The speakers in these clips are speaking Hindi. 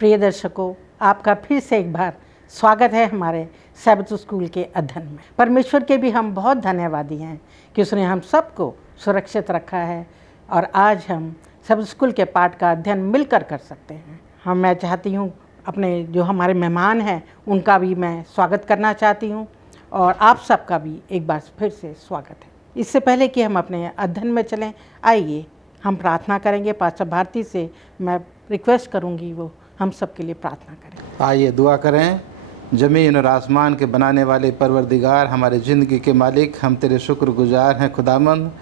प्रिय दर्शकों, आपका फिर से एक बार स्वागत है हमारे सैबत स्कूल के अध्ययन में। परमेश्वर के भी हम बहुत धन्यवादी हैं कि उसने हम सबको सुरक्षित रखा है और आज हम सैबत स्कूल के पाठ का अध्ययन मिलकर कर सकते हैं। मैं चाहती हूँ अपने जो हमारे मेहमान हैं उनका भी मैं स्वागत करना चाहती हूँ और आप सबका भी एक बार फिर से स्वागत है। इससे पहले कि हम अपने अध्ययन में चलें, आइए हम प्रार्थना करेंगे। पास्टर भारती से मैं रिक्वेस्ट करूंगी वो हम सब के लिए प्रार्थना करें। आइए दुआ करें। ज़मीन और आसमान के बनाने वाले परवरदिगार, हमारे ज़िंदगी के मालिक, हम तेरे शुक्रगुजार हैं खुदामंद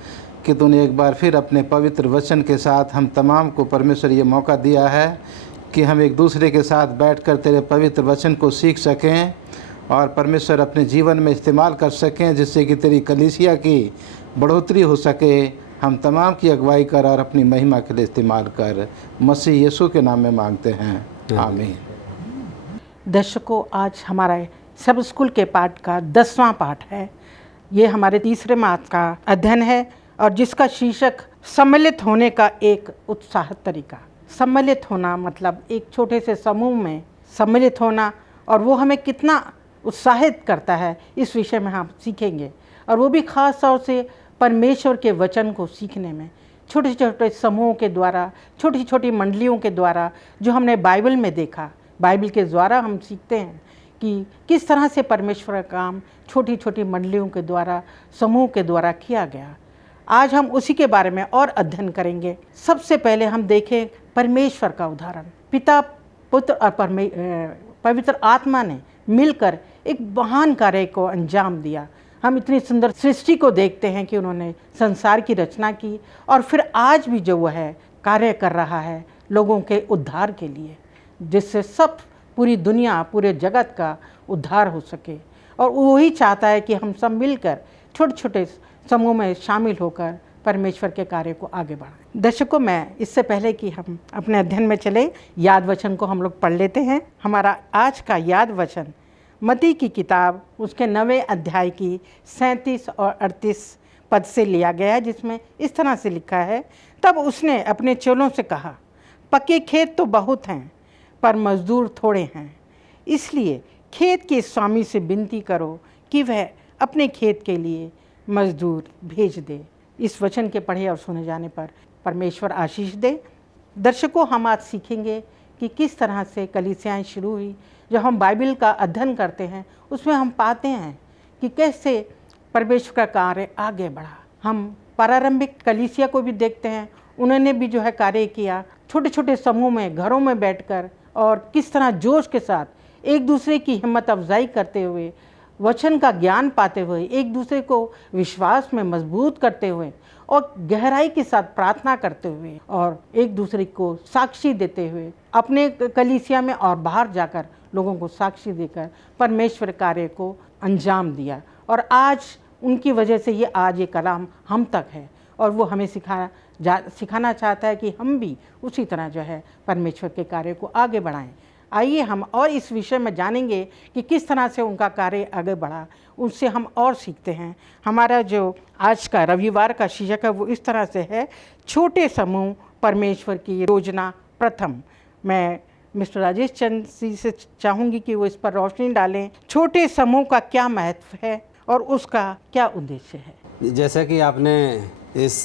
कि तूने एक बार फिर अपने पवित्र वचन के साथ हम तमाम को परमेश्वर ये मौका दिया है कि हम एक दूसरे के साथ बैठकर तेरे पवित्र वचन को सीख सकें और परमेश्वर अपने जीवन में इस्तेमाल कर सकें, जिससे कि तेरी कलीसिया की बढ़ोतरी हो सके। हम तमाम की अगुवाई कर और अपनी महिमा के लिए इस्तेमाल कर, मसीह यीशु के नाम में मांगते हैं, आमीन। दर्शकों, आज हमारा सब स्कूल के पाठ का 10वां पाठ है। ये हमारे तीसरे माह का अध्ययन है और जिसका शीर्षक सम्मिलित होने का एक उत्साहित तरीका। सम्मिलित होना मतलब एक छोटे से समूह में सम्मिलित होना और वो हमें कितना उत्साहित करता है, इस विषय में हम सीखेंगे। और वो भी ख़ास तौर से परमेश्वर के वचन को सीखने में, छोटे छोटे समूहों के द्वारा, छोटी छोटी मंडलियों के द्वारा, जो हमने बाइबल में देखा। बाइबल के द्वारा हम सीखते हैं कि किस तरह से परमेश्वर का काम छोटी छोटी मंडलियों के द्वारा, समूह के द्वारा किया गया। आज हम उसी के बारे में और अध्ययन करेंगे। सबसे पहले हम देखें परमेश्वर का उदाहरण। पिता, पुत्र और पवित्र आत्मा ने मिलकर एक महान कार्य को अंजाम दिया। हम इतनी सुंदर सृष्टि को देखते हैं कि उन्होंने संसार की रचना की और फिर आज भी जो वह है कार्य कर रहा है लोगों के उद्धार के लिए, जिससे सब पूरी दुनिया, पूरे जगत का उद्धार हो सके। और वही चाहता है कि हम सब मिलकर छोटे छोटे समूह में शामिल होकर परमेश्वर के कार्य को आगे बढ़ाएं। दर्शकों, मैं इससे पहले कि हम अपने अध्ययन में चले, याद वचन को हम लोग पढ़ लेते हैं। हमारा आज का याद वचन मत्ती की किताब उसके 9वें अध्याय की 37 और 38 पद से लिया गया है, जिसमें इस तरह से लिखा है, तब उसने अपने चेलों से कहा, पक्के खेत तो बहुत हैं पर मजदूर थोड़े हैं, इसलिए खेत के स्वामी से विनती करो कि वह अपने खेत के लिए मजदूर भेज दे। इस वचन के पढ़े और सुने जाने पर परमेश्वर आशीष दे। दर्शकों, हम आज सीखेंगे कि किस तरह से कलीसियाएं शुरू हुई। जब हम बाइबल का अध्ययन करते हैं उसमें हम पाते हैं कि कैसे परमेश्वर का कार्य आगे बढ़ा। हम प्रारंभिक कलीसिया को भी देखते हैं, उन्होंने भी जो है कार्य किया छोटे छोटे समूह में, घरों में बैठकर, और किस तरह जोश के साथ एक दूसरे की हिम्मत अफजाई करते हुए, वचन का ज्ञान पाते हुए, एक दूसरे को विश्वास में मजबूत करते हुए और गहराई के साथ प्रार्थना करते हुए और एक दूसरे को साक्षी देते हुए अपने कलीसिया में और बाहर जाकर लोगों को साक्षी देकर परमेश्वर कार्य को अंजाम दिया। और आज उनकी वजह से ये कलाम हम तक है और वो हमें सिखाना चाहता है कि हम भी उसी तरह जो है परमेश्वर के कार्य को आगे बढ़ाएं। आइए हम और इस विषय में जानेंगे कि किस तरह से उनका कार्य आगे बढ़ा, उससे हम और सीखते हैं। हमारा जो आज का रविवार का शीर्षक है वो इस तरह से है, छोटे समूह परमेश्वर की योजना प्रथम। मैं मिस्टर राजेश चंद्र जी से चाहूँगी कि वो इस पर रोशनी डालें। छोटे समूह का क्या महत्व है और उसका क्या उद्देश्य है। जैसा कि आपने इस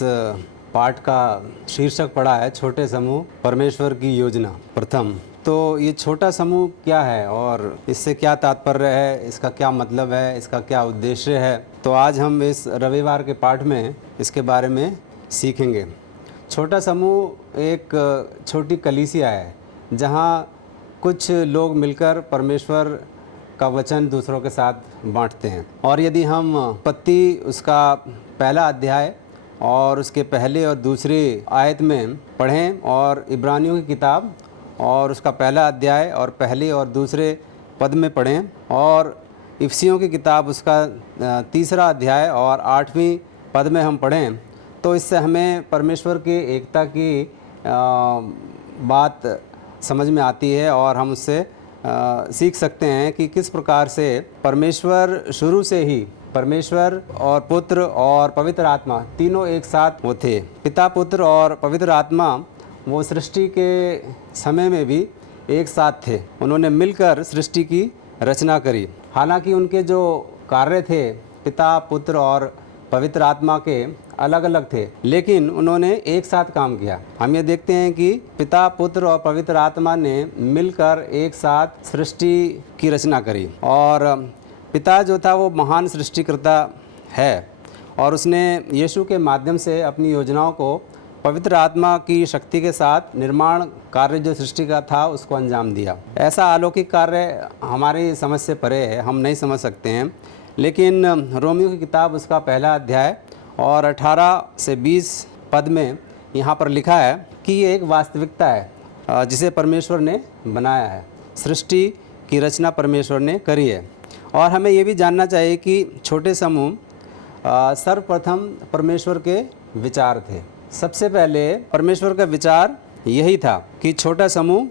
पाठ का शीर्षक पढ़ा है, छोटे समूह परमेश्वर की योजना प्रथम, तो ये छोटा समूह क्या है और इससे क्या तात्पर्य है, इसका क्या मतलब है, इसका क्या उद्देश्य है, तो आज हम इस रविवार के पाठ में इसके बारे में सीखेंगे। छोटा समूह एक छोटी कलीसिया है जहाँ कुछ लोग मिलकर परमेश्वर का वचन दूसरों के साथ बांटते हैं। और यदि हम उत्पत्ति उसका पहला अध्याय और उसके पहले और दूसरे आयत में पढ़ें और इब्रानियों की किताब और उसका पहला अध्याय और पहले और दूसरे पद में पढ़ें और इफिसियों की किताब उसका तीसरा अध्याय और 8वें पद में हम पढ़ें, तो इससे हमें परमेश्वर की एकता की बात समझ में आती है और हम उससे सीख सकते हैं कि किस प्रकार से परमेश्वर शुरू से ही, परमेश्वर और पुत्र और पवित्र आत्मा तीनों एक साथ वो थे। पिता, पुत्र और पवित्र आत्मा वो सृष्टि के समय में भी एक साथ थे, उन्होंने मिलकर सृष्टि की रचना करी। हालांकि उनके जो कार्य थे पिता, पुत्र और पवित्र आत्मा के अलग अलग थे, लेकिन उन्होंने एक साथ काम किया। हम ये देखते हैं कि पिता, पुत्र और पवित्र आत्मा ने मिलकर एक साथ सृष्टि की रचना करी। और पिता जो था वो महान सृष्टिकर्ता है और उसने यीशु के माध्यम से अपनी योजनाओं को पवित्र आत्मा की शक्ति के साथ निर्माण कार्य जो सृष्टि का था उसको अंजाम दिया। ऐसा अलौकिक कार्य हमारी समझ से परे है, हम नहीं समझ सकते हैं। लेकिन रोमियो की किताब उसका पहला अध्याय और 18 से 20 पद में यहाँ पर लिखा है कि ये एक वास्तविकता है जिसे परमेश्वर ने बनाया है। सृष्टि की रचना परमेश्वर ने करी है। और हमें ये भी जानना चाहिए कि छोटे समूह सर्वप्रथम परमेश्वर के विचार थे। सबसे पहले परमेश्वर का विचार यही था कि छोटा समूह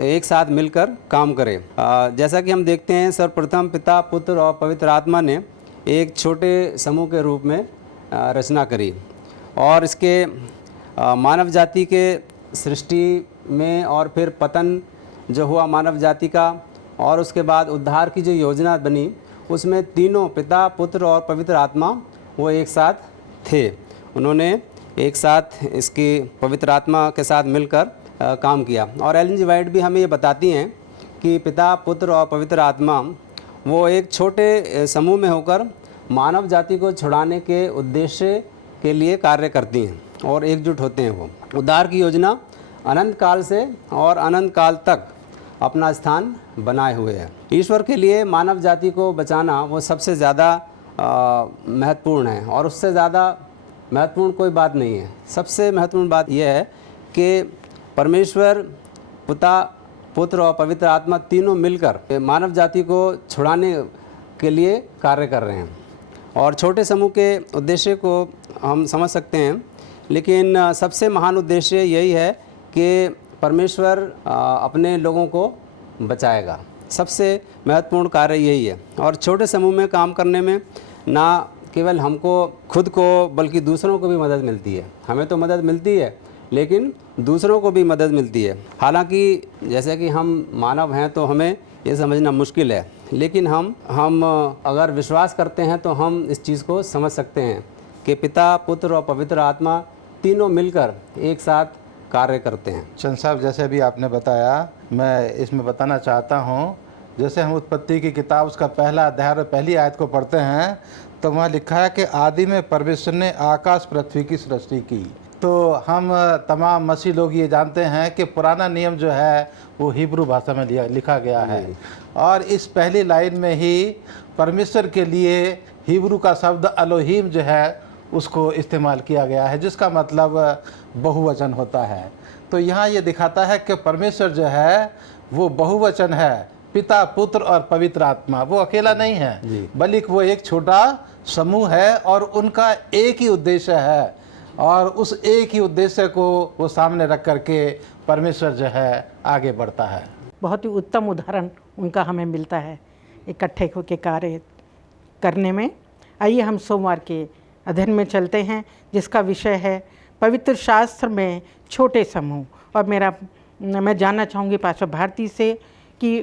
एक साथ मिलकर काम करे। जैसा कि हम देखते हैं सर्वप्रथम पिता, पुत्र और पवित्र आत्मा ने एक छोटे समूह के रूप में रचना करी और इसके मानव जाति के सृष्टि में और फिर पतन जो हुआ मानव जाति का और उसके बाद उद्धार की जो योजना बनी उसमें तीनों पिता, पुत्र और पवित्र आत्मा वो एक साथ थे। उन्होंने एक साथ इसकी पवित्र आत्मा के साथ मिलकर काम किया। और एलन जी वाइट भी हमें ये बताती हैं कि पिता, पुत्र और पवित्र आत्मा वो एक छोटे समूह में होकर मानव जाति को छुड़ाने के उद्देश्य के लिए कार्य करती हैं और एकजुट होते हैं। वो उद्धार की योजना अनंत काल से और अनंत काल तक अपना स्थान बनाए हुए है। ईश्वर के लिए मानव जाति को बचाना वो सबसे ज़्यादा महत्वपूर्ण है और उससे ज़्यादा महत्वपूर्ण कोई बात नहीं है। सबसे महत्वपूर्ण बात यह है कि परमेश्वर, पिता, पुत्र और पवित्र आत्मा तीनों मिलकर मानव जाति को छुड़ाने के लिए कार्य कर रहे हैं। और छोटे समूह के उद्देश्य को हम समझ सकते हैं, लेकिन सबसे महान उद्देश्य यही है कि परमेश्वर अपने लोगों को बचाएगा। सबसे महत्वपूर्ण कार्य यही है। और छोटे समूह में काम करने में ना केवल हमको खुद को बल्कि दूसरों को भी मदद मिलती है। हमें तो मदद मिलती है लेकिन दूसरों को भी मदद मिलती है। हालांकि जैसे कि हम मानव हैं तो हमें ये समझना मुश्किल है, लेकिन हम अगर विश्वास करते हैं तो हम इस चीज़ को समझ सकते हैं कि पिता, पुत्र और पवित्र आत्मा तीनों मिलकर एक साथ कार्य करते हैं। चंद साहब, जैसे अभी आपने बताया, मैं इसमें बताना चाहता हूँ, जैसे हम उत्पत्ति की किताब उसका पहला अध्याय और पहली आयत को पढ़ते हैं तो वहाँ लिखा है कि आदि में परमेश्वर ने आकाश पृथ्वी की सृष्टि की। तो हम तमाम मसीह लोग ये जानते हैं कि पुराना नियम जो है वो हिब्रू भाषा में लिखा गया है और इस पहली लाइन में ही परमेश्वर के लिए हिब्रू का शब्द एलोहीम जो है उसको इस्तेमाल किया गया है, जिसका मतलब बहुवचन होता है। तो यहाँ ये दिखाता है कि परमेश्वर जो है वो बहुवचन है, पिता, पुत्र और पवित्र आत्मा। वो अकेला नहीं है बल्कि वो एक छोटा समूह है और उनका एक ही उद्देश्य है और उस एक ही उद्देश्य को वो सामने रख करके परमेश्वर जो है आगे बढ़ता है। बहुत ही उत्तम उदाहरण उनका हमें मिलता है इकट्ठे होकर कार्य करने में। आइए हम सोमवार के अध्ययन में चलते हैं जिसका विषय है पवित्र शास्त्र में छोटे समूह। और मैं जानना चाहूँगी पास्टर भारती से कि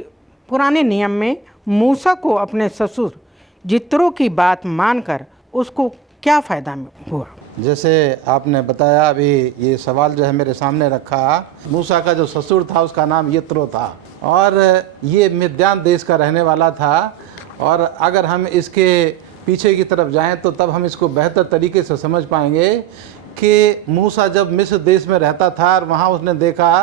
पुराने नियम में मूसा को अपने ससुर जित्रो की बात मानकर उसको क्या फ़ायदा हुआ? जैसे आपने बताया अभी, ये सवाल जो है मेरे सामने रखा, मूसा का जो ससुर था उसका नाम यत्रो था और ये मिद्यान देश का रहने वाला था। और अगर हम इसके पीछे की तरफ जाएं तो तब हम इसको बेहतर तरीके से समझ पाएंगे कि मूसा जब मिस्र देश में रहता था और वहाँ उसने देखा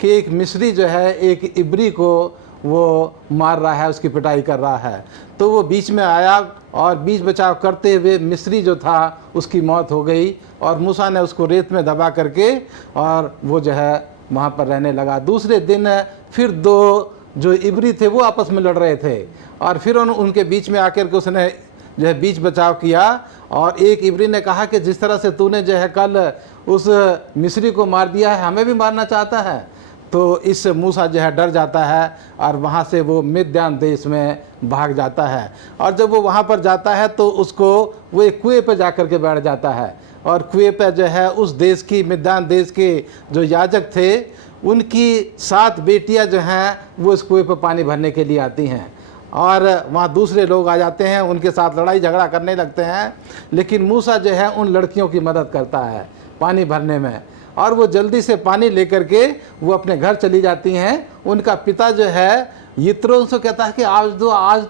कि एक मिस्री जो है एक इब्री को वो मार रहा है, उसकी पिटाई कर रहा है, तो वो बीच में आया और बीच बचाव करते हुए मिस्री जो था उसकी मौत हो गई और मूसा ने उसको रेत में दबा करके और वो जो है वहाँ पर रहने लगा। दूसरे दिन फिर दो जो इब्री थे वो आपस में लड़ रहे थे और फिर उनके बीच में आकर के उसने जो है बीच बचाव किया और एक इब्री ने कहा कि जिस तरह से तूने जो है कल उस मिस्री को मार दिया है, हमें भी मारना चाहता है। तो इससे मूसा जो है डर जाता है और वहाँ से वो मिद्यान देश में भाग जाता है। और जब वो वहाँ पर जाता है तो उसको वो एक कुएं पे जा कर के बैठ जाता है और कुएं पे जो है उस देश की मिद्यान देश के जो याजक थे उनकी 7 बेटियां जो हैं वो इस कुएं पर पानी भरने के लिए आती हैं और वहाँ दूसरे लोग आ जाते हैं, उनके साथ लड़ाई झगड़ा करने लगते हैं। लेकिन मूसा जो है उन लड़कियों की मदद करता है पानी भरने में, और वो जल्दी से पानी लेकर के वो अपने घर चली जाती हैं। उनका पिता जो है यित्रो उनसे कहता है कि आज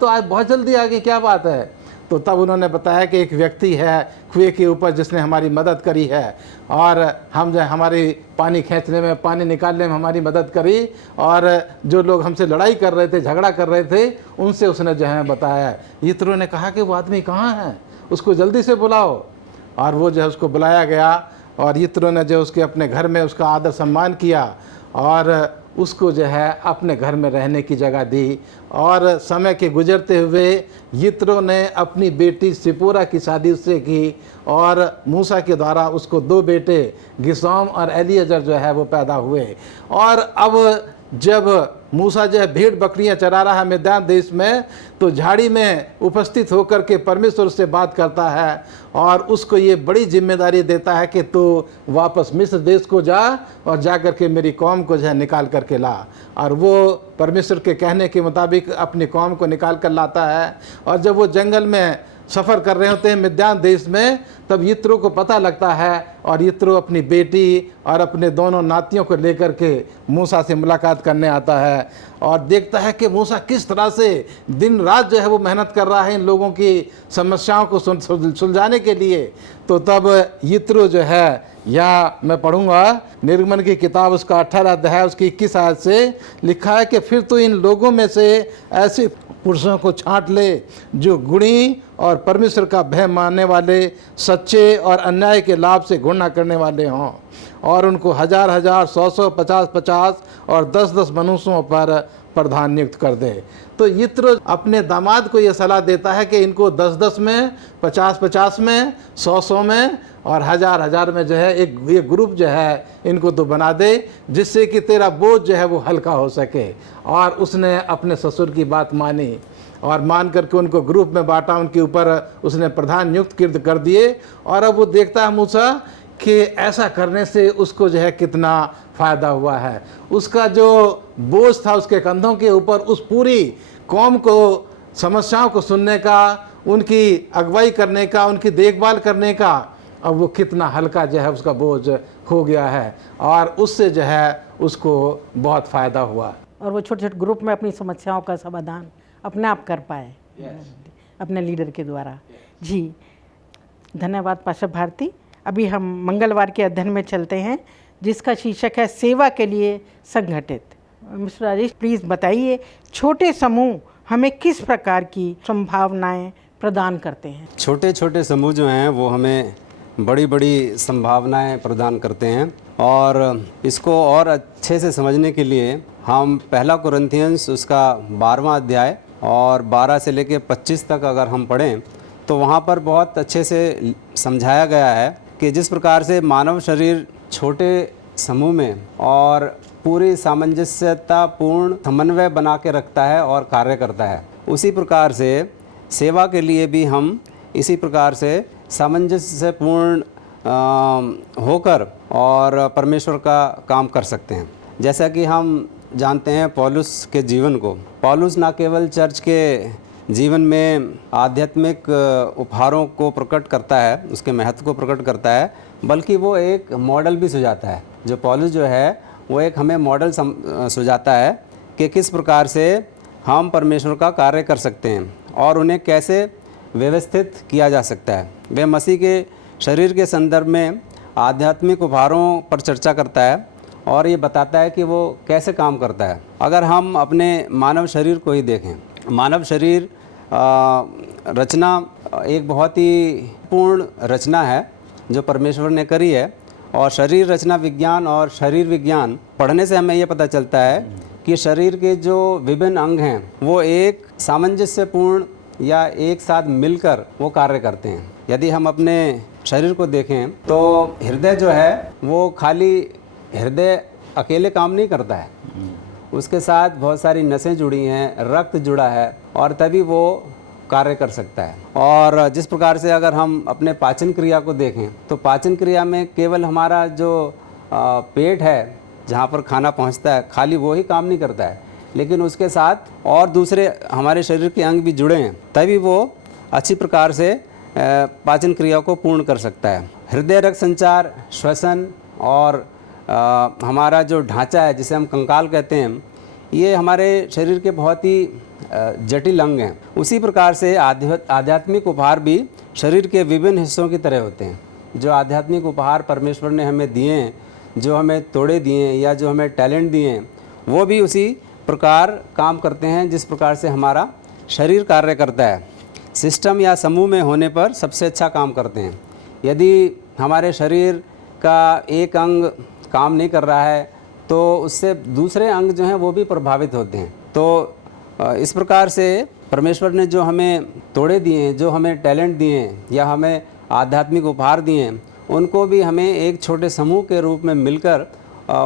बहुत जल्दी आ गई, क्या बात है। तो तब उन्होंने बताया कि एक व्यक्ति है कुएं के ऊपर जिसने हमारी मदद करी है, और हम जो हमारी पानी खींचने में, पानी निकालने में हमारी मदद करी, और जो लोग हमसे लड़ाई कर रहे थे, झगड़ा कर रहे थे, उनसे उसने जो है बताया। यित्रो ने कहा कि वो आदमी कहाँ है, उसको जल्दी से बुलाओ। और वो जो है उसको बुलाया गया, और यित्रो ने जो उसके अपने घर में उसका आदर सम्मान किया और उसको जो है अपने घर में रहने की जगह दी। और समय के गुजरते हुए यित्रो ने अपनी बेटी सिपोरा की शादी उससे की, और मूसा के द्वारा उसको 2 बेटे गिसोम और एलिएजर जो है वो पैदा हुए। और अब जब मूसा जो है भेड़ बकरियां चरा रहा है मिद्यान देश में, तो झाड़ी में उपस्थित होकर के परमेश्वर से बात करता है और उसको ये बड़ी जिम्मेदारी देता है कि तू वापस मिस्र देश को जा और जा कर के मेरी कौम को जो है निकाल करके ला। और वो परमेश्वर के कहने के मुताबिक अपनी कौम को निकाल कर लाता है। और जब वो जंगल में सफ़र कर रहे होते हैं मिद्यान देश में, तब यित्रो को पता लगता है, और यित्रो अपनी बेटी और अपने दोनों नातियों को लेकर के मूसा से मुलाकात करने आता है और देखता है कि मूसा किस तरह से दिन रात जो है वो मेहनत कर रहा है इन लोगों की समस्याओं को सुलझाने के लिए। तो तब यित्रो जो है, या मैं पढ़ूंगा निर्गमन की किताब उसका 18 अध्याय उसकी 21 आयत से लिखा है कि फिर तो इन लोगों में से ऐसे पुरुषों को छांट ले जो गुणी और परमेश्वर का भय मानने वाले, सच्चे और अन्याय के लाभ से घृणा करने वाले हों, और उनको 1000-1000, 100-100, 50-50 और 10-10 मनुष्यों पर प्रधान नियुक्त कर दे। तो यित्रो अपने दामाद को यह सलाह देता है कि इनको 10-10 में, 50-50 में, 100-100 में और 1000-1000 में जो है एक ये ग्रुप जो है इनको तो बना दे, जिससे कि तेरा बोझ जो है वो हल्का हो सके। और उसने अपने ससुर की बात मानी और मान करके उनको ग्रुप में बांटा, उनके ऊपर उसने प्रधान नियुक्त कर दिए। और अब वो देखता है मूसा कि ऐसा करने से उसको जो है कितना फ़ायदा हुआ है। उसका जो बोझ था उसके कंधों के ऊपर, उस पूरी कौम को समस्याओं को सुनने का, उनकी अगुवाई करने का, उनकी देखभाल करने का, अब वो कितना हल्का जो है उसका बोझ हो गया है, और उससे जो है उसको बहुत फ़ायदा हुआ। और वो छोटे छोटे ग्रुप में अपनी समस्याओं का समाधान अपने आप कर पाए अपने लीडर के द्वारा। जी धन्यवाद पास्टर भारती। अभी हम मंगलवार के अध्ययन में चलते हैं जिसका शीर्षक है सेवा के लिए संगठित। मिस्टर राजेश प्लीज़ बताइए, छोटे समूह हमें किस प्रकार की संभावनाएं प्रदान करते हैं? छोटे छोटे समूह जो हैं वो हमें बड़ी बड़ी संभावनाएं प्रदान करते हैं, और इसको और अच्छे से समझने के लिए हम 1 कुरिन्थियंस उसका 12वां अध्याय और 12 से लेकर 25 तक अगर हम पढ़ें तो वहाँ पर बहुत अच्छे से समझाया गया है कि जिस प्रकार से मानव शरीर छोटे समूह में और पूरी सामंजस्यतापूर्ण समन्वय बना के रखता है और कार्य करता है, उसी प्रकार से सेवा के लिए भी हम इसी प्रकार से सामंजस्यपूर्ण होकर और परमेश्वर का काम कर सकते हैं। जैसा कि हम जानते हैं पौलुस के जीवन को, पौलुस न केवल चर्च के जीवन में आध्यात्मिक उपहारों को प्रकट करता है, उसके महत्व को प्रकट करता है, बल्कि वो एक मॉडल भी सुझाता है। जो पौलुस जो है वो एक हमें मॉडल सुझाता है कि किस प्रकार से हम परमेश्वर का कार्य कर सकते हैं और उन्हें कैसे व्यवस्थित किया जा सकता है। वे मसीह के शरीर के संदर्भ में आध्यात्मिक उपहारों पर चर्चा करता है और ये बताता है कि वो कैसे काम करता है। अगर हम अपने मानव शरीर को ही देखें, मानव शरीर रचना एक बहुत ही पूर्ण रचना है जो परमेश्वर ने करी है, और शरीर रचना विज्ञान और शरीर विज्ञान पढ़ने से हमें ये पता चलता है कि शरीर के जो विभिन्न अंग हैं वो एक सामंजस्यपूर्ण या एक साथ मिलकर वो कार्य करते हैं। यदि हम अपने शरीर को देखें तो हृदय जो है वो खाली हृदय अकेले काम नहीं करता है, उसके साथ बहुत सारी नसें जुड़ी हैं, रक्त जुड़ा है, और तभी वो कार्य कर सकता है। और जिस प्रकार से अगर हम अपने पाचन क्रिया को देखें तो पाचन क्रिया में केवल हमारा जो पेट है जहाँ पर खाना पहुँचता है, खाली वो ही काम नहीं करता है, लेकिन उसके साथ और दूसरे हमारे शरीर के अंग भी जुड़े हैं, तभी वो अच्छी प्रकार से पाचन क्रिया को पूर्ण कर सकता है। हृदय रक्त संचार, श्वसन और हमारा जो ढांचा है जिसे हम कंकाल कहते हैं, ये हमारे शरीर के बहुत ही जटिल अंग हैं। उसी प्रकार से आध्यात्मिक उपहार भी शरीर के विभिन्न हिस्सों की तरह होते हैं। जो आध्यात्मिक उपहार परमेश्वर ने हमें दिए हैं, जो हमें तोड़े दिए हैं या जो हमें टैलेंट दिए हैं, वो भी उसी प्रकार काम करते हैं जिस प्रकार से हमारा शरीर कार्य करता है। सिस्टम या समूह में होने पर सबसे अच्छा काम करते हैं। यदि हमारे शरीर का एक अंग काम नहीं कर रहा है तो उससे दूसरे अंग जो हैं वो भी प्रभावित होते हैं। तो इस प्रकार से परमेश्वर ने जो हमें तोड़े दिए हैं, जो हमें टैलेंट दिए हैं या हमें आध्यात्मिक उपहार दिए हैं, उनको भी हमें एक छोटे समूह के रूप में मिलकर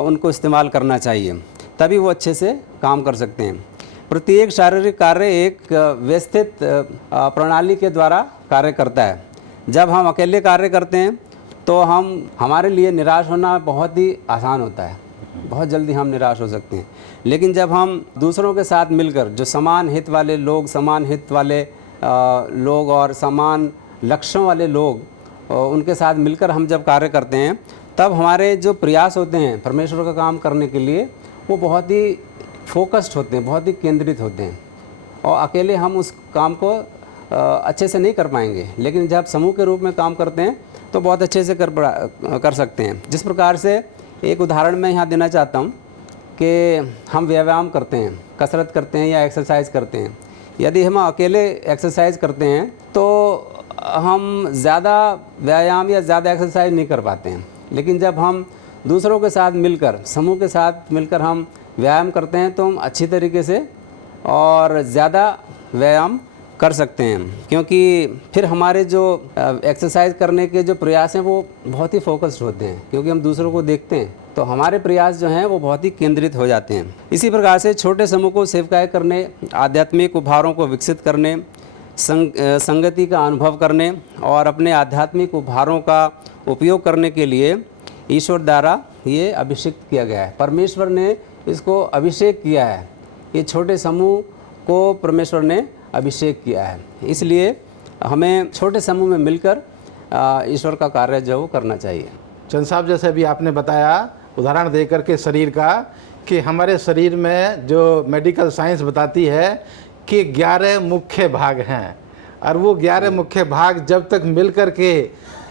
उनको इस्तेमाल करना चाहिए, तभी वो अच्छे से काम कर सकते हैं। प्रत्येक शारीरिक कार्य एक व्यवस्थित प्रणाली के द्वारा कार्य करता है। जब हम अकेले कार्य करते हैं तो हमारे लिए निराश होना बहुत ही आसान होता है, बहुत जल्दी हम निराश हो सकते हैं। लेकिन जब हम दूसरों के साथ मिलकर, जो समान हित वाले लोग, समान हित वाले लोग और समान लक्ष्यों वाले लोग, उनके साथ मिलकर हम जब कार्य करते हैं, तब हमारे जो प्रयास होते हैं परमेश्वर का काम करने के लिए, वो बहुत ही फोकस्ड होते हैं, बहुत ही केंद्रित होते हैं। और अकेले हम उस काम को अच्छे से नहीं कर पाएंगे, लेकिन जब समूह के रूप में काम करते हैं तो बहुत अच्छे से कर सकते हैं। जिस प्रकार से एक उदाहरण मैं यहाँ देना चाहता हूँ कि हम व्यायाम करते हैं, कसरत करते हैं या एक्सरसाइज करते हैं। यदि हम अकेले एक्सरसाइज करते हैं तो हम ज़्यादा व्यायाम या ज़्यादा एक्सरसाइज नहीं कर पाते हैं, लेकिन जब हम दूसरों के साथ मिलकर, समूह के साथ मिलकर हम व्यायाम करते हैं तो हम अच्छी तरीके से और ज़्यादा व्यायाम कर सकते हैं, क्योंकि फिर हमारे जो एक्सरसाइज करने के जो प्रयास हैं वो बहुत ही फोकस्ड होते हैं, क्योंकि हम दूसरों को देखते हैं तो हमारे प्रयास जो हैं वो बहुत ही केंद्रित हो जाते हैं। इसी प्रकार से छोटे समूह को सेवकाई करने, आध्यात्मिक उपहारों को विकसित करने, संगति का अनुभव करने और अपने आध्यात्मिक उपहारों का उपयोग करने के लिए ईश्वर द्वारा ये अभिषेक किया गया है। परमेश्वर ने इसको अभिषेक किया है, ये छोटे समूह को परमेश्वर ने अभिषेक किया है। इसलिए हमें छोटे समूह में मिलकर ईश्वर का कार्य जो करना चाहिए। चंद साहब, जैसे अभी आपने बताया उदाहरण देकर के शरीर का, कि हमारे शरीर में जो मेडिकल साइंस बताती है कि 11 मुख्य भाग हैं, और वो 11 मुख्य भाग जब तक मिल कर के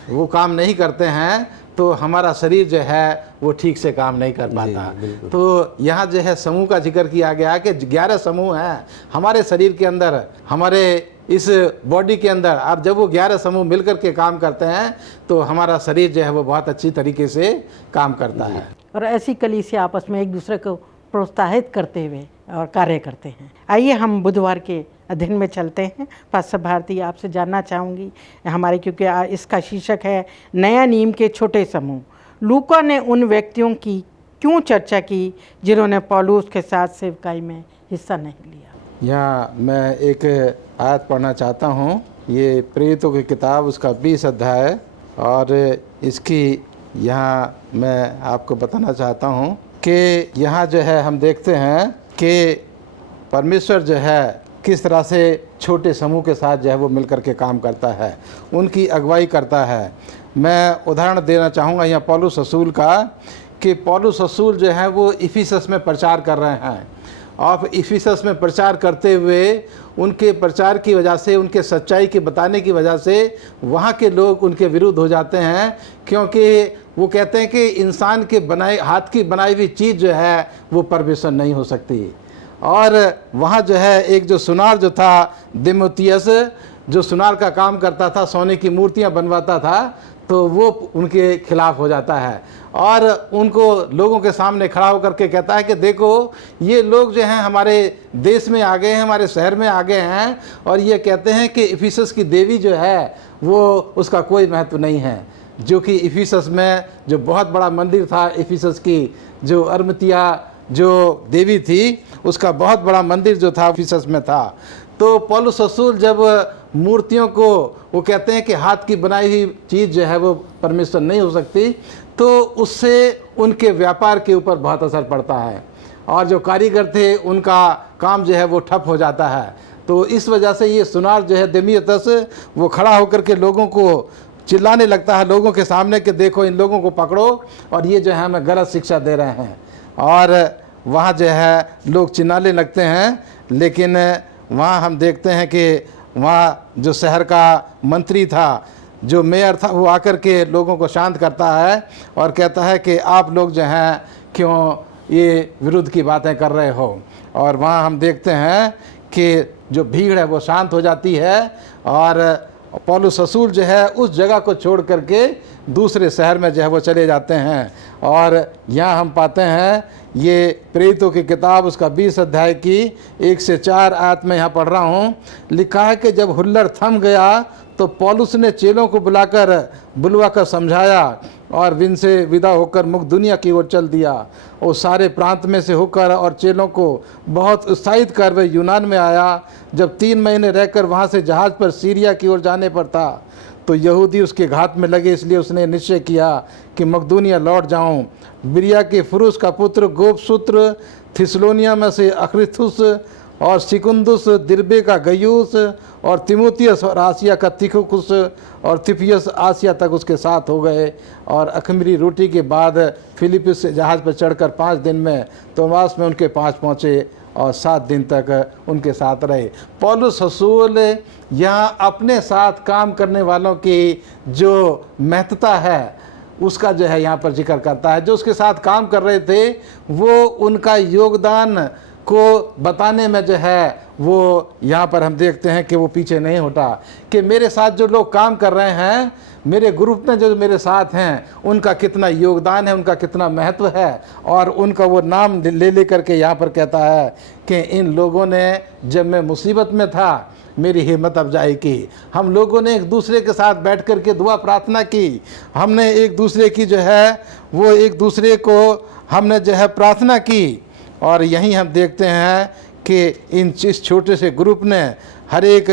वो काम नहीं करते हैं तो हमारा शरीर जो है वो ठीक से काम नहीं कर पाता। तो यहाँ जो है समूह का जिक्र किया गया कि 11 समूह हैं हमारे शरीर के अंदर, हमारे इस बॉडी के अंदर। और जब वो 11 समूह मिलकर के काम करते हैं तो हमारा शरीर जो है वो बहुत अच्छी तरीके से काम करता है। और ऐसी कलीसिया आपस में एक दूसरे को प्रोत्साहित करते हुए और कार्य करते हैं। आइए हम बुधवार के अध्ययन में चलते हैं। पास्टर भारती, आपसे जानना चाहूँगी हमारे, क्योंकि इसका शीर्षक है नया नियम के छोटे समूह। लूका ने उन व्यक्तियों की क्यों चर्चा की जिन्होंने पौलुस के साथ सेवकाई में हिस्सा नहीं लिया? यहाँ मैं एक आयत पढ़ना चाहता हूँ। ये प्रेरितों की किताब, उसका 20 अध्याय, और इसकी यहाँ मैं आपको बताना चाहता हूँ कि यहाँ जो है हम देखते हैं कि परमेश्वर जो है किस तरह से छोटे समूह के साथ जो है वो मिलकर के काम करता है, उनकी अगुवाई करता है। मैं उदाहरण देना चाहूँगा यहाँ पौलुस रसूल का, कि पौलुस रसूल जो है वो इफिसस में प्रचार कर रहे हैं, और इफिसस में प्रचार करते हुए उनके प्रचार की वजह से, उनके सच्चाई के बताने की वजह से वहाँ के लोग उनके विरुद्ध हो जाते हैं, क्योंकि वो कहते हैं कि इंसान के हाथ की बनाई हुई चीज़ जो है वो परमेश्वर नहीं हो सकती। और वहाँ जो है एक जो सुनार जो था दिमोथियस, जो सुनार का काम करता था, सोने की मूर्तियाँ बनवाता था, तो वो उनके खिलाफ हो जाता है और उनको लोगों के सामने खड़ा होकर के कहता है कि देखो ये लोग जो हैं हमारे देश में आ गए हैं, हमारे शहर में आ गए हैं, और ये कहते हैं कि इफिसस की देवी जो है वो उसका कोई महत्व नहीं है। जो कि इफिसस में जो बहुत बड़ा मंदिर था, इफिसस की जो अरमतिया जो देवी थी, उसका बहुत बड़ा मंदिर जो था इफिसस में था। तो पौलुस रसूल जब मूर्तियों को वो कहते हैं कि हाथ की बनाई हुई चीज़ जो है वो परमेश्वर नहीं हो सकती, तो उससे उनके व्यापार के ऊपर बहुत असर पड़ता है, और जो कारीगर थे उनका काम जो है वो ठप हो जाता है। तो इस वजह से ये सुनार जो है देमियतस वो खड़ा होकर के लोगों को चिल्लाने लगता है लोगों के सामने कि देखो इन लोगों को पकड़ो और ये जो है हमें गलत शिक्षा दे रहे हैं। और वहाँ जो है लोग चिल्लाने लगते हैं, लेकिन वहाँ हम देखते हैं कि वहाँ जो शहर का मंत्री था, जो मेयर था, वो आकर के लोगों को शांत करता है और कहता है कि आप लोग जो हैं क्यों ये विरुद्ध की बातें कर रहे हो। और वहाँ हम देखते हैं कि जो भीड़ है वो शांत हो जाती है और पौलुस रसूल जो है उस जगह को छोड़ करके दूसरे शहर में जो है वो चले जाते हैं। और यहाँ हम पाते हैं ये प्रेरितों की किताब उसका 20 अध्याय की 1 से 4 आयत में यहाँ पढ़ रहा हूँ। लिखा है कि जब हुल्लड़ थम गया तो पौलुस ने चेलों को बुलवाकर समझाया और विन से विदा होकर मुख दुनिया की ओर चल दिया। और सारे प्रांत में से होकर और चेलों को बहुत उत्साहित कर वह यूनान में आया। जब 3 महीने रहकर वहाँ से जहाज़ पर सीरिया की ओर जाने पर था तो यहूदी उसके घात में लगे, इसलिए उसने निश्चय किया कि मकदूनिया लौट जाऊं। बिरिया के फुरुस का पुत्र गोपसूत्र, थिस्सलुनिया में से अक्रिथुस और सिकुंदुस, दिरबे का गयूस और तिमोथियस और आसिया का तिखुकुस और थिपियस आसिया तक उसके साथ हो गए। और अखमीरी रोटी के बाद फिलिपिस से जहाज़ पर चढ़कर 5 दिन में तोमास में उनके पास पहुँचे और 7 दिन तक उनके साथ रहे। पौलुस रसूल यहाँ अपने साथ काम करने वालों की जो महत्ता है उसका जो है यहाँ पर जिक्र करता है। जो उसके साथ काम कर रहे थे वो उनका योगदान को बताने में जो है वो यहाँ पर हम देखते हैं कि वो पीछे नहीं हटा कि मेरे साथ जो लोग काम कर रहे हैं, मेरे ग्रुप में जो मेरे साथ हैं, उनका कितना योगदान है, उनका कितना महत्व है। और उनका वो नाम ले करके यहाँ पर कहता है कि इन लोगों ने जब मैं मुसीबत में था मेरी हिम्मत अफजाई की। हम लोगों ने एक दूसरे के साथ बैठ कर के दुआ प्रार्थना की, हमने एक दूसरे की जो है वो एक दूसरे को हमने जो है प्रार्थना की। और यहीं हम देखते हैं कि इस छोटे से ग्रुप ने हर एक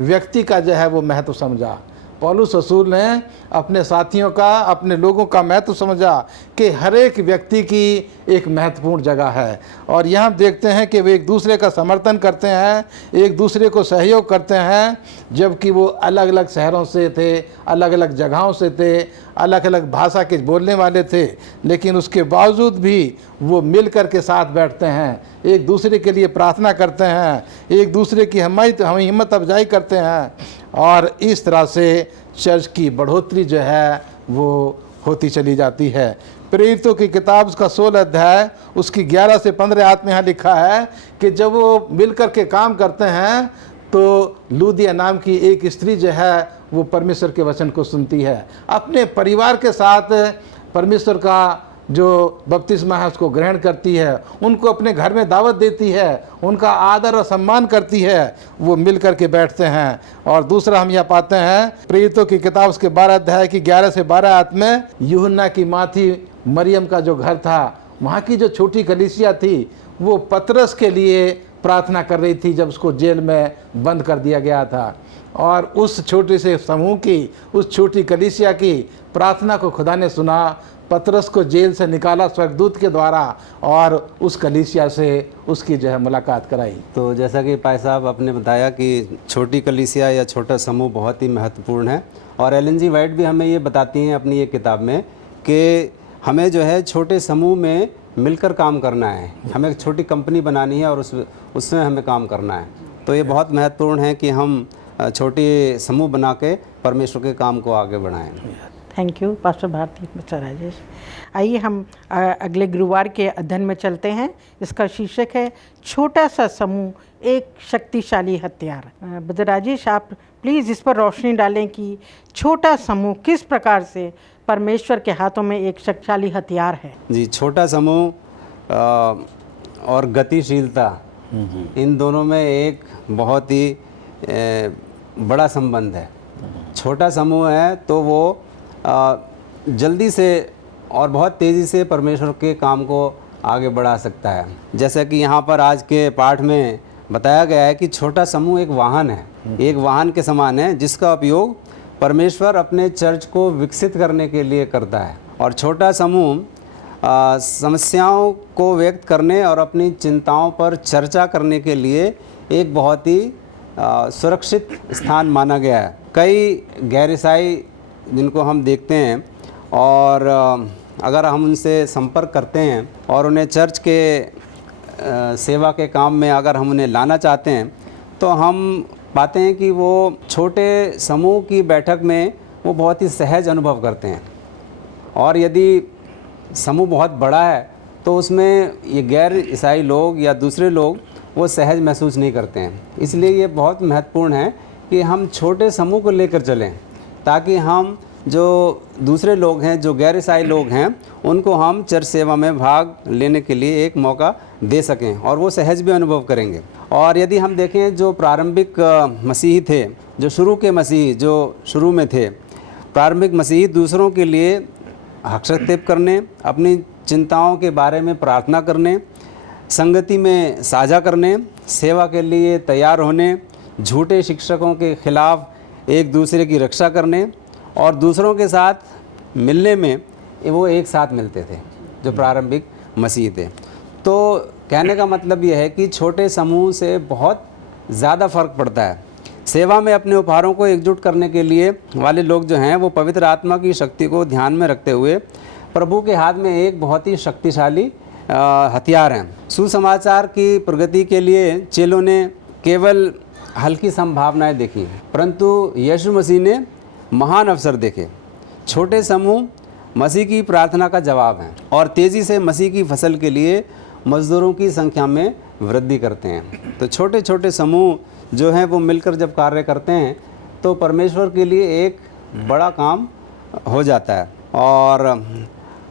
व्यक्ति का जो है वो महत्व समझा। पौलुस रसूल ने अपने साथियों का, अपने लोगों का महत्व समझा कि हर एक व्यक्ति की एक महत्वपूर्ण जगह है। और यहाँ देखते हैं कि वे एक दूसरे का समर्थन करते हैं, एक दूसरे को सहयोग करते हैं, जबकि वो अलग अलग शहरों से थे, अलग अलग जगहों से थे, अलग अलग भाषा के बोलने वाले थे, लेकिन उसके बावजूद भी वो मिल कर के साथ बैठते हैं, एक दूसरे के लिए प्रार्थना करते हैं, एक दूसरे की हिम्मत अफजाई करते हैं। और इस तरह से चर्च की बढ़ोतरी जो है वो होती चली जाती है। प्रेरितों की किताब उसका 16 अध्याय उसकी 11 से 15 आयत में यहाँ लिखा है कि जब वो मिल कर के काम करते हैं तो लूदिया नाम की एक स्त्री जो है वो परमेश्वर के वचन को सुनती है, अपने परिवार के साथ परमेश्वर का जो बपतिस्मा है उसको ग्रहण करती है, उनको अपने घर में दावत देती है, उनका आदर और सम्मान करती है, वो मिल कर के बैठते हैं। और दूसरा हम यह पाते हैं प्रेरितों की किताब उसके 12 अध्याय की 11 से 12 आयत में यूहन्ना की माँ थी मरियम का जो घर था, वहाँ की जो छोटी कलीसिया थी वो पतरस के लिए प्रार्थना कर रही थी जब उसको जेल में बंद कर दिया गया था। और उस छोटे से समूह की, उस छोटी कलीसिया की प्रार्थना को खुदा ने सुना, पतरस को जेल से निकाला स्वर्गदूत के द्वारा और उस कलीसिया से उसकी जो है मुलाकात कराई। तो जैसा कि पाई साहब आपने बताया कि छोटी कलीसिया या छोटा समूह बहुत ही महत्वपूर्ण है, और एलन जी वाइट भी हमें ये बताती हैं अपनी ये किताब में कि हमें जो है छोटे समूह में मिलकर काम करना है, हमें एक छोटी कंपनी बनानी है और उसमें हमें काम करना है। तो ये बहुत महत्वपूर्ण है कि हम छोटे समूह बना के परमेश्वर के काम को आगे बढ़ाएं। Thank you pastor Bharati mister Rajesh. आइए हम अगले गुरुवार के अध्ययन में चलते हैं। इसका शीर्षक है छोटा सा समूह एक शक्तिशाली हथियार। ब्रदर राजेश, आप प्लीज़ इस पर रोशनी डालें कि छोटा समूह किस प्रकार से परमेश्वर के हाथों में एक शक्तिशाली हथियार है। जी, छोटा समूह और गतिशीलता, इन दोनों में एक बहुत ही बड़ा संबंध है। छोटा समूह है तो वो जल्दी से और बहुत तेज़ी से परमेश्वर के काम को आगे बढ़ा सकता है। जैसा कि यहाँ पर आज के पाठ में बताया गया है कि छोटा समूह एक वाहन है, एक वाहन के समान है जिसका उपयोग परमेश्वर अपने चर्च को विकसित करने के लिए करता है। और छोटा समूह समस्याओं को व्यक्त करने और अपनी चिंताओं पर चर्चा करने के लिए एक बहुत ही सुरक्षित स्थान माना गया है। कई गैर ईसाई जिनको हम देखते हैं और अगर हम उनसे संपर्क करते हैं और उन्हें चर्च के सेवा के काम में अगर हम उन्हें लाना चाहते हैं तो हम पाते हैं कि वो छोटे समूह की बैठक में वो बहुत ही सहज अनुभव करते हैं, और यदि समूह बहुत बड़ा है तो उसमें ये गैर ईसाई लोग या दूसरे लोग वो सहज महसूस नहीं करते हैं। इसलिए ये बहुत महत्वपूर्ण है कि हम छोटे समूह को लेकर चलें, ताकि हम जो दूसरे लोग हैं, जो गैर ईसाई लोग हैं, उनको हम चर्च सेवा में भाग लेने के लिए एक मौका दे सकें और वो सहज भी अनुभव करेंगे। और यदि हम देखें जो प्रारंभिक मसीही थे, जो शुरू के मसीही जो शुरू में थे, प्रारंभिक मसीही दूसरों के लिए हस्तक्षेप करने, अपनी चिंताओं के बारे में प्रार्थना करने, संगति में साझा करने, सेवा के लिए तैयार होने, झूठे शिक्षकों के खिलाफ एक दूसरे की रक्षा करने और दूसरों के साथ मिलने में वो एक साथ मिलते थे जो प्रारंभिक मसीह थे। तो कहने का मतलब यह है कि छोटे समूह से बहुत ज़्यादा फ़र्क पड़ता है। सेवा में अपने उपहारों को एकजुट करने के लिए वाले लोग जो हैं वो पवित्र आत्मा की शक्ति को ध्यान में रखते हुए प्रभु के हाथ में एक बहुत ही शक्तिशाली हथियार हैं। सुसमाचार की प्रगति के लिए चेलों ने केवल हल्की संभावनाएं देखी, परंतु यीशु मसीह ने महान अवसर देखे। छोटे समूह मसीह की प्रार्थना का जवाब हैं और तेज़ी से मसीह की फसल के लिए मज़दूरों की संख्या में वृद्धि करते हैं। तो छोटे छोटे समूह जो हैं वो मिलकर जब कार्य करते हैं तो परमेश्वर के लिए एक बड़ा काम हो जाता है और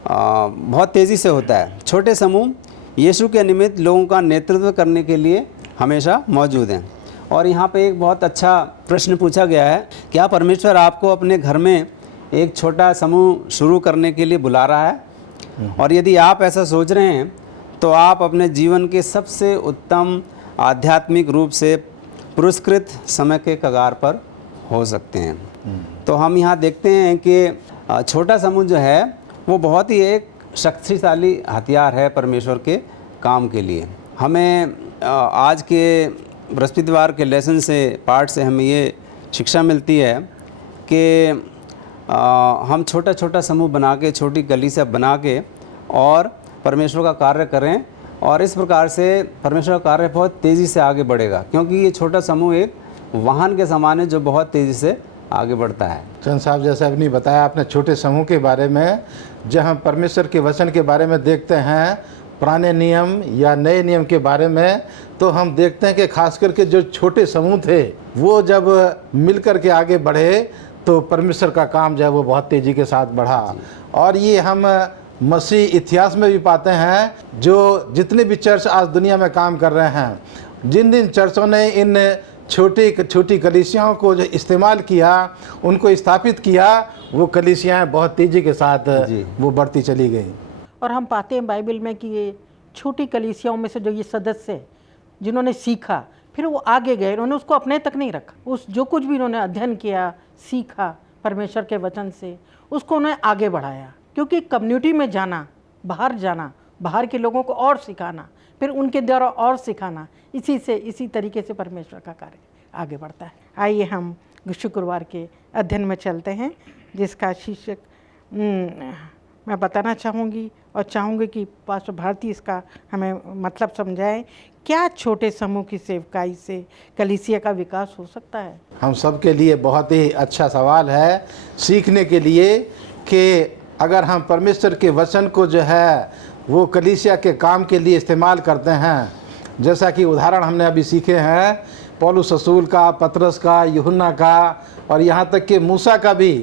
बहुत तेज़ी से होता है। छोटे समूह यीशु के निमित्त लोगों का नेतृत्व करने के लिए हमेशा मौजूद हैं। और यहाँ पे एक बहुत अच्छा प्रश्न पूछा गया है, क्या परमेश्वर आपको अपने घर में एक छोटा समूह शुरू करने के लिए बुला रहा है? और यदि आप ऐसा सोच रहे हैं तो आप अपने जीवन के सबसे उत्तम आध्यात्मिक रूप से पुरस्कृत समय के कगार पर हो सकते हैं। तो हम यहाँ देखते हैं कि छोटा समूह जो है वो बहुत ही एक शक्तिशाली हथियार है परमेश्वर के काम के लिए। हमें आज के बृहस्पतिवार के लेसन से, पाठ से हमें ये शिक्षा मिलती है कि हम छोटा छोटा समूह बना के, छोटी कलीसिया बना के और परमेश्वर का कार्य करें, और इस प्रकार से परमेश्वर का कार्य बहुत तेज़ी से आगे बढ़ेगा, क्योंकि ये छोटा समूह एक वाहन के समान है जो बहुत तेज़ी से आगे बढ़ता है। चंद साहब, जैसे आपने बताया आपने छोटे समूह के बारे में, जब हम परमेश्वर के वचन के बारे में देखते हैं, पुराने नियम या नए नियम के बारे में, तो हम देखते हैं कि खास करके जो छोटे समूह थे वो जब मिलकर के आगे बढ़े तो परमेश्वर का काम जो है वो बहुत तेज़ी के साथ बढ़ा। और ये हम मसीह इतिहास में भी पाते हैं, जो जितने भी चर्च आज दुनिया में काम कर रहे हैं, जिन जिन चर्चों ने इन छोटी कलीसियाओं को जो इस्तेमाल किया, उनको स्थापित किया, वो कलीसियाएँ बहुत तेज़ी के साथ वो बढ़ती चली गई। और हम पाते हैं बाइबल में कि ये छोटी कलीसियाओं में से जो ये सदस्य जिन्होंने सीखा, फिर वो आगे गए, उन्होंने उसको अपने तक नहीं रखा। उस जो कुछ भी उन्होंने अध्ययन किया, सीखा परमेश्वर के वचन से, उसको उन्होंने आगे बढ़ाया। क्योंकि कम्युनिटी में जाना, बाहर के लोगों को और सिखाना, फिर उनके द्वारा और सिखाना, इसी तरीके से परमेश्वर का कार्य आगे बढ़ता है। आइए हम शुक्रवार के अध्ययन में चलते हैं, जिसका शीर्षक मैं बताना चाहूँगी और चाहूँगी कि पास्टर भारती इसका हमें मतलब समझाएं। क्या छोटे समूह की सेवकाई से कलीसिया का विकास हो सकता है? हम सब के लिए बहुत ही अच्छा सवाल है सीखने के लिए कि अगर हम परमेश्वर के वचन को जो है वो कलीसिया के काम के लिए इस्तेमाल करते हैं, जैसा कि उदाहरण हमने अभी सीखे हैं पौलुस रसूल का, पतरस का, यूहन्ना का और यहाँ तक कि मूसा का भी,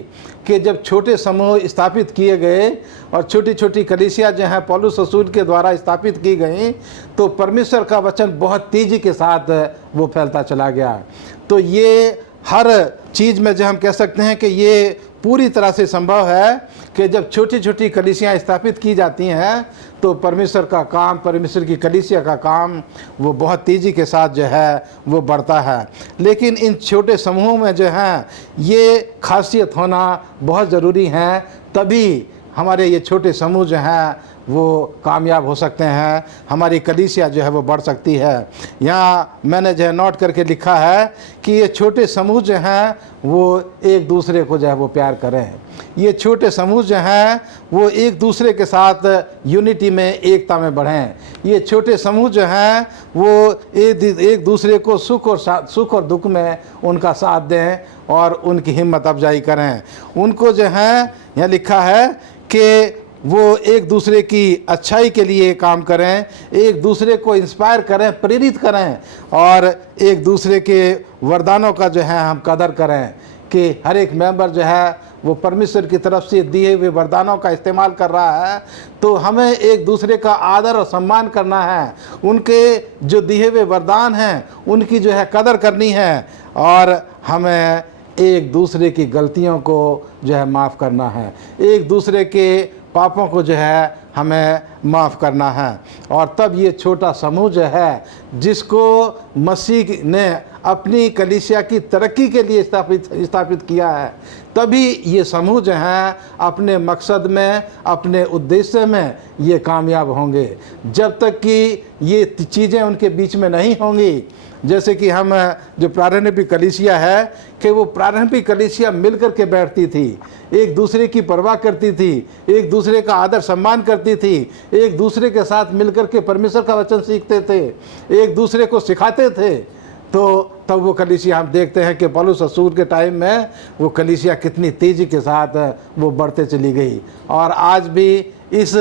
कि जब छोटे समूह स्थापित किए गए और छोटी छोटी कलीसिया जो हैं पौलुस रसूल के द्वारा स्थापित की गई, तो परमेश्वर का वचन बहुत तेज़ी के साथ वो फैलता चला गया। तो ये हर चीज़ में जो हम कह सकते हैं कि ये पूरी तरह से संभव है कि जब छोटी छोटी कलीसियाँ स्थापित की जाती हैं तो परमेश्वर का काम, परमेश्वर की कलीसिया का काम वो बहुत तेज़ी के साथ जो है वो बढ़ता है। लेकिन इन छोटे समूहों में जो है ये खासियत होना बहुत ज़रूरी है, तभी हमारे ये छोटे समूह जो हैं वो कामयाब हो सकते हैं, हमारी कलीसिया जो है वो बढ़ सकती है। यहाँ मैंने जो है नोट करके लिखा है कि ये छोटे समूह जो हैं वो एक दूसरे को जो है वो प्यार करें। ये छोटे समूह जो हैं वो एक दूसरे के साथ यूनिटी में, एकता में बढ़ें। ये छोटे समूह जो हैं वो एक दूसरे को सुख और दुख में उनका साथ दें और उनकी हिम्मत अफजाई करें। उनको जो है यहाँ लिखा है कि वो एक दूसरे की अच्छाई के लिए काम करें, एक दूसरे को इंस्पायर करें, प्रेरित करें और एक दूसरे के वरदानों का जो है हम कदर करें कि हर एक मेंबर जो है वो परमेश्वर की तरफ से दिए हुए वरदानों का इस्तेमाल कर रहा है, तो हमें एक दूसरे का आदर और सम्मान करना है। उनके जो दिए हुए वरदान हैं उनकी जो है कदर करनी है और हमें एक दूसरे की गलतियों को जो है माफ़ करना है, एक दूसरे के पापों को जो है हमें माफ़ करना है। और तब ये छोटा समूह जो है जिसको मसीह ने अपनी कलीसिया की तरक्की के लिए स्थापित किया है, तभी ये समूह जो हैं अपने मकसद में, अपने उद्देश्य में ये कामयाब होंगे। जब तक कि ये चीज़ें उनके बीच में नहीं होंगी, जैसे कि हम जो प्रारंभिक कलीसिया है कि वो प्रारंभिक कलीसिया मिलकर के बैठती थी, एक दूसरे की परवाह करती थी, एक दूसरे का आदर सम्मान करती थी, एक दूसरे के साथ मिलकर के परमेश्वर का वचन सीखते थे, एक दूसरे को सिखाते थे, तो तब वो कलीसिया हम देखते हैं कि पौलुस रसूल के टाइम में वो कलीसिया कितनी तेज़ी के साथ वो बढ़ते चली गई। और आज भी इस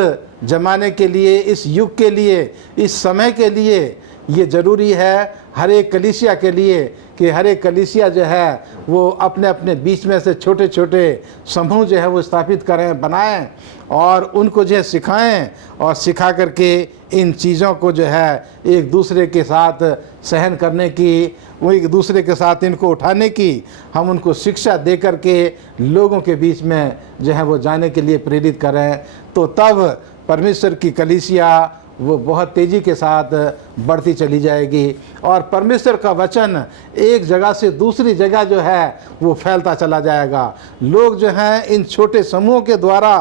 ज़माने के लिए, इस युग के लिए, इस समय के लिए ये ज़रूरी है हर एक कलीसिया के लिए कि हर एक कलीसिया जो है वो अपने अपने बीच में से छोटे छोटे समूह जो है वो स्थापित करें, बनाएं और उनको जो है सिखाएं और सिखा करके इन चीज़ों को जो है एक दूसरे के साथ सहन करने की, वो एक दूसरे के साथ इनको उठाने की हम उनको शिक्षा दे करके लोगों के बीच में जो है वो जाने के लिए प्रेरित करें। तो तब परमेश्वर की कलीसिया वो बहुत तेज़ी के साथ बढ़ती चली जाएगी और परमेश्वर का वचन एक जगह से दूसरी जगह जो है वो फैलता चला जाएगा। लोग जो हैं इन छोटे समूहों के द्वारा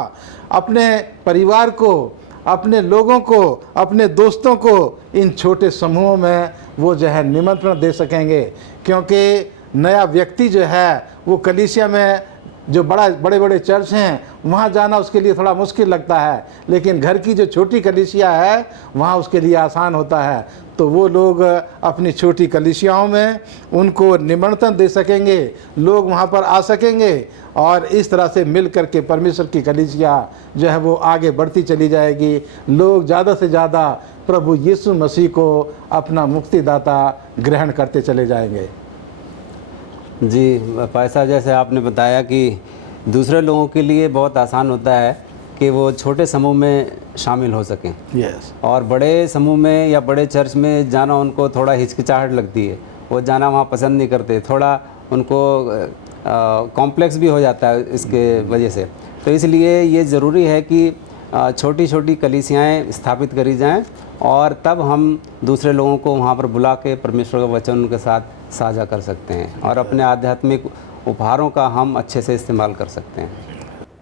अपने परिवार को, अपने लोगों को, अपने दोस्तों को इन छोटे समूहों में वो जो है निमंत्रण दे सकेंगे, क्योंकि नया व्यक्ति जो है वो कलीसिया में जो बड़े बड़े चर्च हैं वहाँ जाना उसके लिए थोड़ा मुश्किल लगता है, लेकिन घर की जो छोटी कलीसिया है वहाँ उसके लिए आसान होता है। तो वो लोग अपनी छोटी कलीसियाओं में उनको निमंत्रण दे सकेंगे, लोग वहाँ पर आ सकेंगे और इस तरह से मिल कर के परमेश्वर की कलीसिया जो है वो आगे बढ़ती चली जाएगी। लोग ज़्यादा से ज़्यादा प्रभु यीशु मसीह को अपना मुक्तिदाता ग्रहण करते चले जाएंगे। जी पैसा, जैसे आपने बताया कि दूसरे लोगों के लिए बहुत आसान होता है कि वो छोटे समूह में शामिल हो सकें। यस। और बड़े समूह में या बड़े चर्च में जाना उनको थोड़ा हिचकिचाहट लगती है, वो जाना वहाँ पसंद नहीं करते, थोड़ा उनको कॉम्प्लेक्स भी हो जाता है इसके वजह से। तो इसलिए ये ज़रूरी है कि छोटी छोटी कलीसियाएँ स्थापित करी जाएँ और तब हम दूसरे लोगों को वहाँ पर बुला के परमेश्वर का वचन उनके साथ साझा कर सकते हैं और अपने आध्यात्मिक उपहारों का हम अच्छे से इस्तेमाल कर सकते हैं।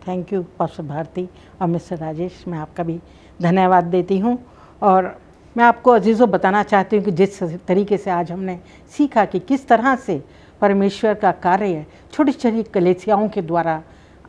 थैंक यू पास्टर भारती और मिस्टर राजेश, मैं आपका भी धन्यवाद देती हूँ। और मैं आपको अजीज़ों बताना चाहती हूँ कि जिस तरीके से आज हमने सीखा कि किस तरह से परमेश्वर का कार्य छोटी छोटी कलीसियाओं के द्वारा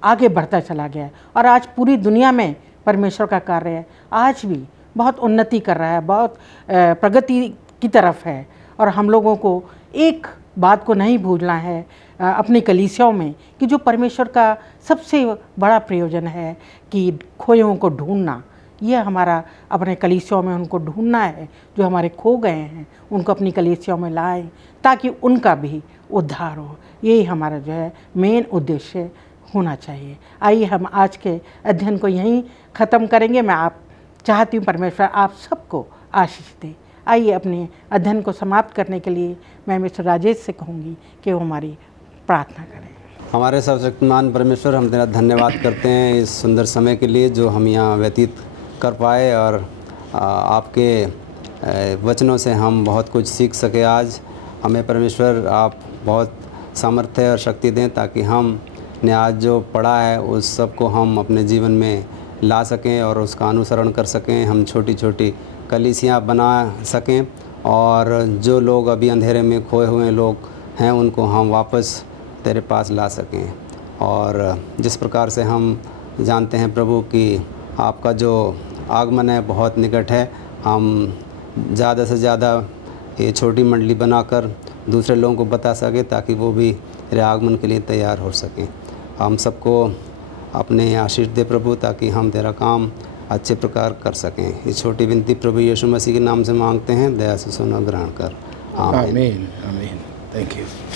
आगे बढ़ता चला गया है और आज पूरी दुनिया में परमेश्वर का कार्य आज भी बहुत उन्नति कर रहा है, बहुत प्रगति की तरफ है। और हम लोगों को एक बात को नहीं भूलना है अपनी कलीसियाओं में कि जो परमेश्वर का सबसे बड़ा प्रयोजन है कि खोयों को ढूंढना, ये हमारा अपने कलीसियाओं में उनको ढूंढना है, जो हमारे खो गए हैं उनको अपनी कलीसियाओं में लाएं ताकि उनका भी उद्धार हो। यही हमारा जो है मेन उद्देश्य होना चाहिए। आइए हम आज के अध्ययन को यहीं ख़त्म करेंगे। मैं चाहती हूँ परमेश्वर आप सबको आशीष दे। आइए अपने अध्ययन को समाप्त करने के लिए मैं मिस्टर राजेश से कहूँगी कि वो हमारी प्रार्थना करें। हमारे सर्वशक्तिमान परमेश्वर, हम तेरा धन्यवाद करते हैं इस सुंदर समय के लिए जो हम यहाँ व्यतीत कर पाए और आपके वचनों से हम बहुत कुछ सीख सके। आज हमें परमेश्वर आप बहुत सामर्थ्य और शक्ति दें ताकि हम ने आज जो पढ़ा है उस सब को हम अपने जीवन में ला सकें और उसका अनुसरण कर सकें, हम छोटी छोटी कलीसियाँ बना सकें और जो लोग अभी अंधेरे में खोए हुए लोग हैं उनको हम वापस तेरे पास ला सकें। और जिस प्रकार से हम जानते हैं प्रभु कि आपका जो आगमन है बहुत निकट है, हम ज़्यादा से ज़्यादा ये छोटी मंडली बनाकर दूसरे लोगों को बता सकें ताकि वो भी तेरे आगमन के लिए तैयार हो सकें। हम सबको अपने आशीष दे प्रभु ताकि हम तेरा काम अच्छे प्रकार कर सकें। ये छोटी विनती प्रभु यीशु मसीह के नाम से मांगते हैं, दया से सुनो, ग्रहण कर। आमीन। आमीन आमीन। Thank you.